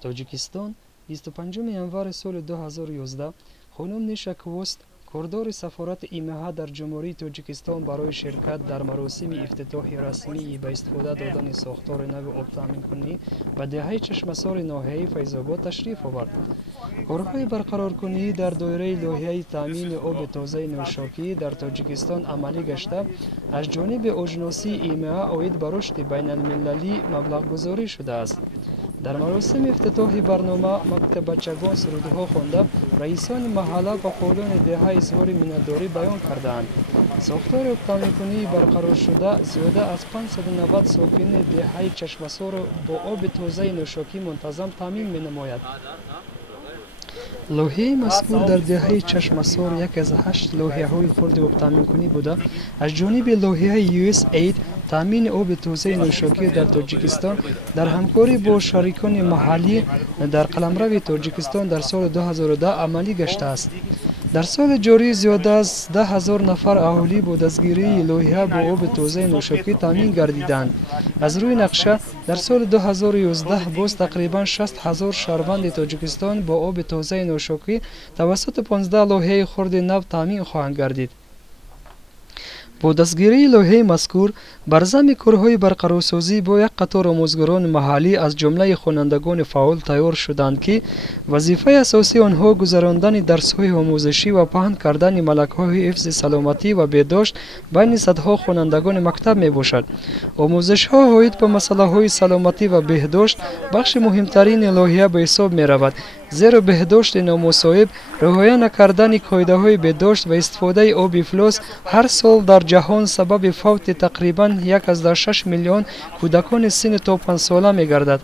تاجیکستان 25 ینور سال 2011 خانم نیشا کوست کردار سفارت ایمه در جمهوری تاجیکستان برای شرکت در مراسم افتتاح رسمی به استفاده دادن ساختار نو آب تامین کنی به دهه چشمسار ناحیه فیض‌آباد تشریف آورد. کارهای برقرار کنی در دایره لایحه تامین آب تازه نوشاکی در تاجیکستان عملی گشته از جانب آژانسی ایمه عاید به رشد بین المللی مبلغ گذاری شده است. در مراسم افتتاح برنامه مکتب بچگان سرودها خوانده رئیسان محله و فعالان دهه اظهار منتداری بیان کردند. ساختار آب تامین کنی برقرار شده زیاده از 590 ساکن دهه چشمسار با آب تازه نوشاکی منتظم تامین می نماید. لوحه مذکور در دهه چشمسار یک از 8 لوحه های خرد آب تامین کنی بوده از جانب لوحه USAID تامین آب تازه نوشاکی در تاجیکستان در همکاری با شریکان محلی در قلمرو تاجیکستان در سال 2010 عملی گشته است. در سال جاری زیاده از 10,000 نفر اهالی با دستگیری لوحه با آب تازه نوشاکی تامین گردیدند. از روی نقشه در سال 2011 باز تقریبا 60,000 شهروند تاجیکستان با آب تازه نوشاکی توسط 15 لوحه خرد نو تامین خواهند گردید. با دستگیری لوحه مذکور برزم کارهای برقرارسازی با یک قطار آموزگاران محلی از جمله خوانندگان فعال تیار شدند که وظیفه اساسی آنها گذراندن درس‌های آموزشی و پهن کردن ملک‌های حفظ سلامتی و بهداشت بین صدها خوانندگان مکتب میباشد. آموزش‌ها عاید به مسائل سلامتی و بهداشت بخش مهمترین لوحه به حساب می‌رود، زیرا بهداشت نامصائب، رعایت نکردن قاعده‌های بهداشت و استفاده آب افلاس هر سال در جهان سبب فوت تقریباً 1.6 میلیون کودکان سن تا 5 ساله می‌گردد.